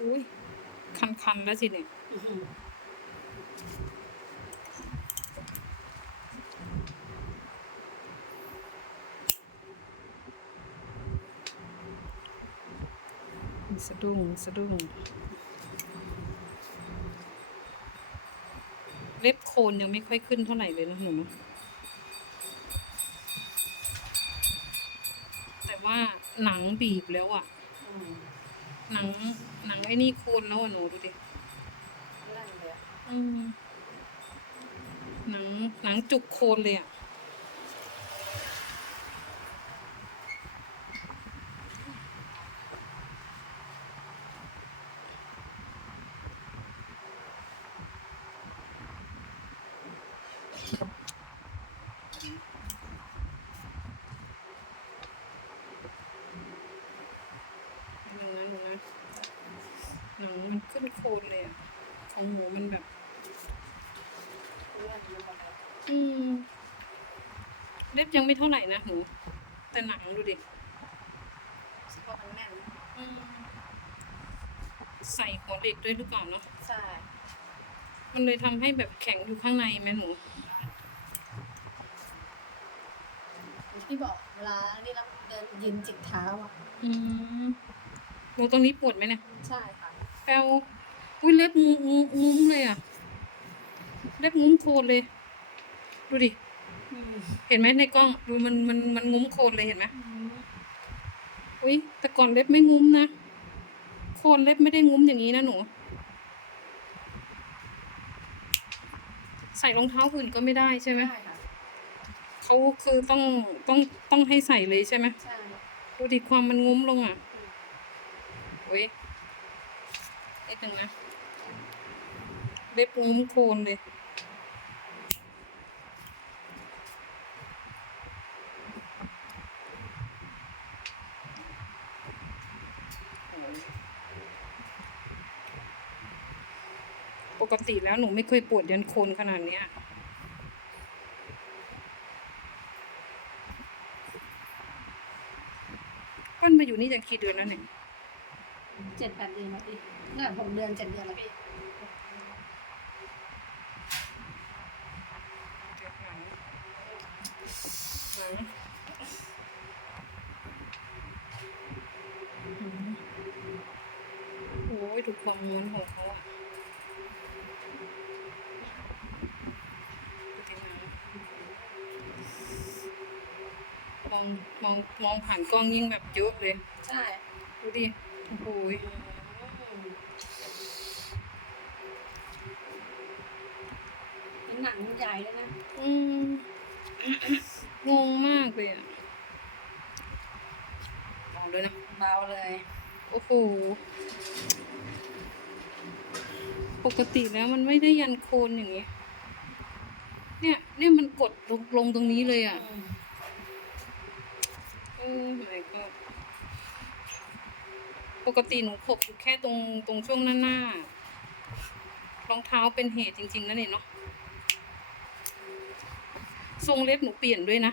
อุ้ยคันๆแล้วสิเนี่ยสะดุ้งสะดุ้งเล็บโคนยังไม่ค่อยขึ้นเท่าไหร่เลยนะหนูแต่ว่าหนังบีบแล้วอะ หนังหนังไอ้นี่โคนแล้วอะหนูดูดิอืมหนังหนังจุกโคนเลยอะอย่างนั้นอยู่นะ หนังมันขึ้นโคนเลยอะของหมูมันแบบอืมเล็บยังไม่เท่าไหร่นะหนูแต่หนังดูดิเพราะมันแน่นอืมใส่หัวเด็กด้วยหรือเปล่าเนาะ ใช่ มันเลยทำให้แบบแข็งอยู่ข้างในไหมหนูอย่างที่บอกเวลานี่เราเดินยืนจิกเท้าอะ อืมหนูตรงนี้ปวดไหมเนี่ย ใช่ค่ะ แปลวอุ้ยเล็บงุ้มงุ้มงุ้มเลยอะ เล็บงุ้มโคนเลย ดูดิ เห็นไหมในกล้อง ดูมันมันมันงุ้มโคนเลยเห็นไหมอุ้ยแต่ก่อนเล็บไม่งุ้มนะ โคนเล็บไม่ได้งุ้มอย่างนี้นะหนู ใส่รองเท้าอื่นก็ไม่ได้ใช่ไหมใช่ค่ะเขาคือต้องต้องต้องให้ใส่เลยใช่ไหมใช่ดูดิความมันงุ้มลงอะอุ้ย นิดหนึ่งนะเล็บงุ้มโคนเลยปกติแล้วหนูไม่เคยปวดยันโคนขนาดเนี้ยเปิ้ลมาอยู่นี่จะกี่เดือนแล้วเนี่ย เจ็ดแปดเดือนแล้วพี่เนี่ยหกเดือนเจ็ดเดือนแล้วพี่เดี๋ยวหลังหลังอืมโอ้ยดูความม้วนของเขาอะดูดิหนังมองมองมองผ่านกล้องยิ่งแบบเยอะเลย ใช่ ดูดิ โอ้โหยมันหนังใหญ่เลยนะ อืม งงมากเลยอะลองด้วยนะ เบาเลย โอ้โห ปกติแล้วมันไม่ได้ยันโคนอย่างนี้เนี่ย เนี่ยมันกดลงลงตรงนี้เลยอะ โอ้ my god ปกติหนูขบอยู่แค่ตรงตรงช่วงหน้าหน้ารองเท้าเป็นเหตุจริง ๆนะเนี่ยเนาะทรงเล็บหนูเปลี่ยนด้วยนะ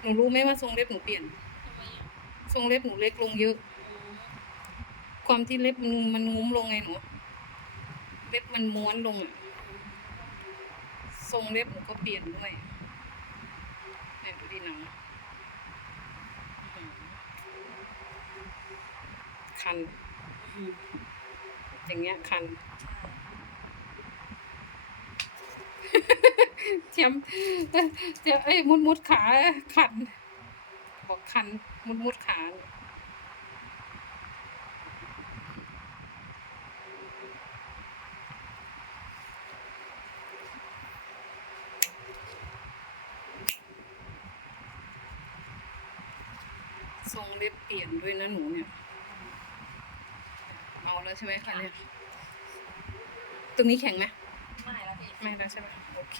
หนูรู้ไหมว่าทรงเล็บหนูเปลี่ยนทรงเล็บหนูเล็กลงเยอะ ความที่เล็บมันมันงุ้มลงไงหนูเล็บมันม้วนลงอะทรงเล็บหนูก็เปลี่ยนด้วยเนี่ยดูดิหนังอื้อหือ คัน อย่างเงี้ยคันเจียมเอ้ยเจียมเอ้ยมุดมุดขาคัน บอกคัน มุดมุดขาทรงเล็บเปลี่ยนด้วยนะหนูเนี่ย เอาแล้วใช่ไหมคะเนี่ยตรงนี้แข็งไหมไม่แล้วพี่ไม่แล้วใช่ไหมโอเค